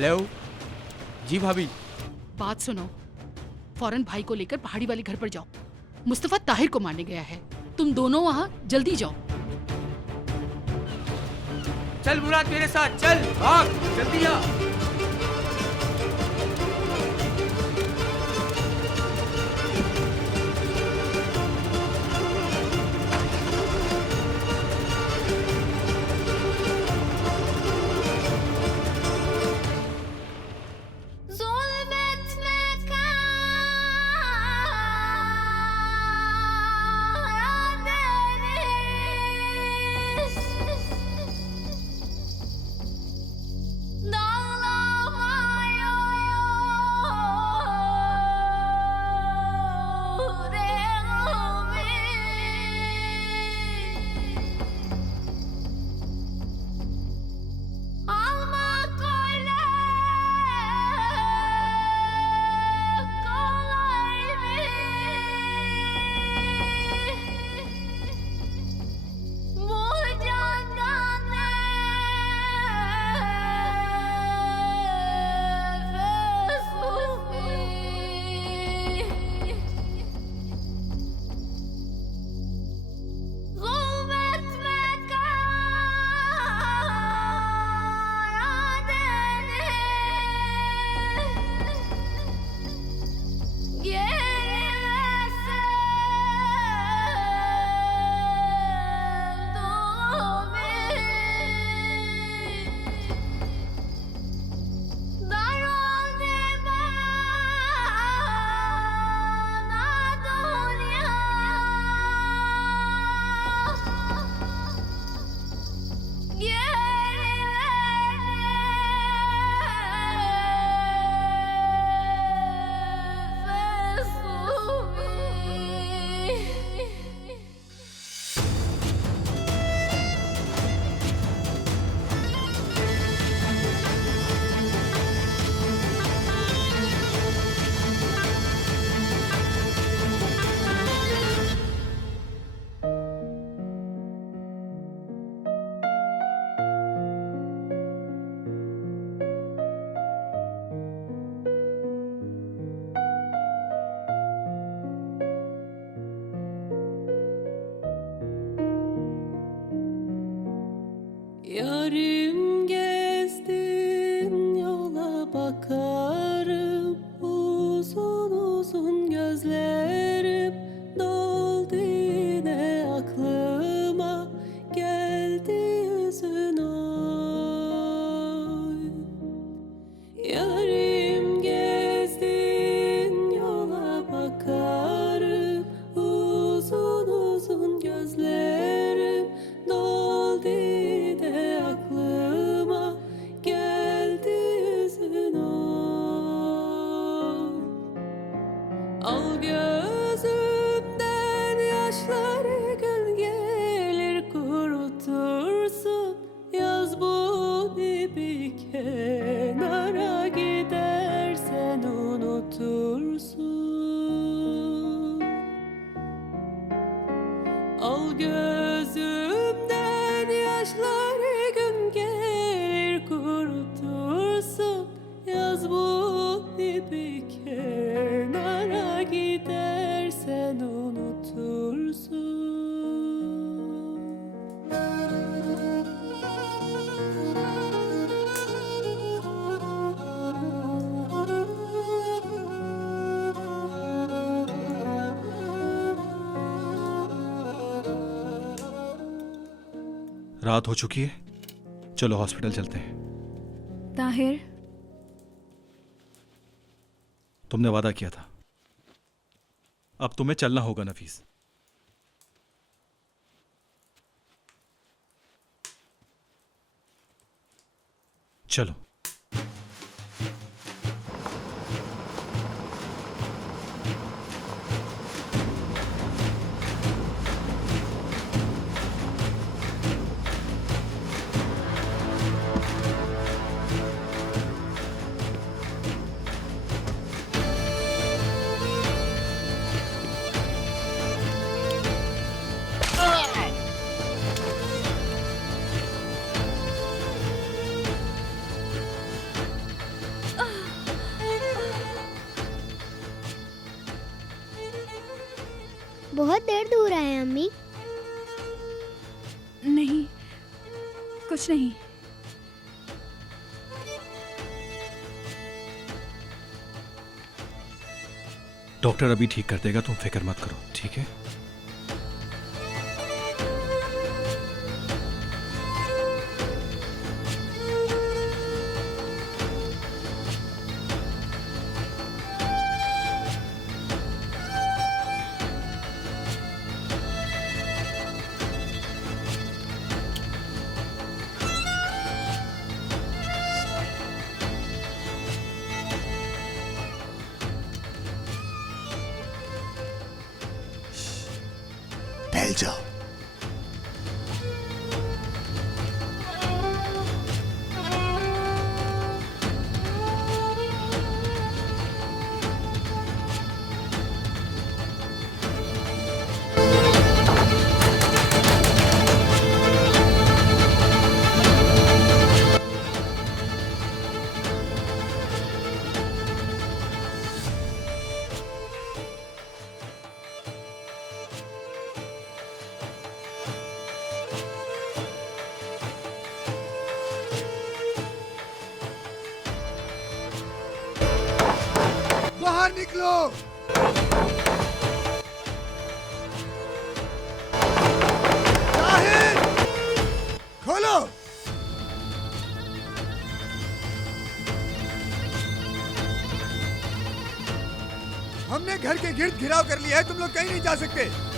हेलो जी भाभी। बात सुनो, फौरन भाई को लेकर पहाड़ी वाले घर पर जाओ। मुस्तफा ताहिर को मारने गया है। तुम दोनों वहाँ जल्दी जाओ। चल मुराद मेरे साथ चल, भाग जल्दी आ। Yarim gezdin yola bakarım, uzun uzun gözlerim doldu yine aklıma, geldi yüzün oy. Yarim gezdin yola bakarım, uzun uzun gözlerim doldu yine aklıma, geldi yüzün oy. Al gözümden yaşları, gün gelir kurutursun, yaz bu bir kenara, gidersen unutursun. Al gözümden yaşları, gün gelir kurutursun, yaz bu bir kenara, gidersen unutursun. रात हो चुकी है, चलो हॉस्पिटल चलते हैं। ताहिर, तुमने वादा किया था, अब तुम्हें चलना होगा नफीस। चलो। बहुत देर दूर आए अम्मी। नहीं, कुछ नहीं। डॉक्टर अभी ठीक कर देगा, तुम फिक्र मत करो, ठीक है? फैल जाओ। बाहर निकलो। ताहिर, खोलो। हमने घर के गिर्द घिराव कर लिया है, तुम लोग कहीं नहीं जा सकते।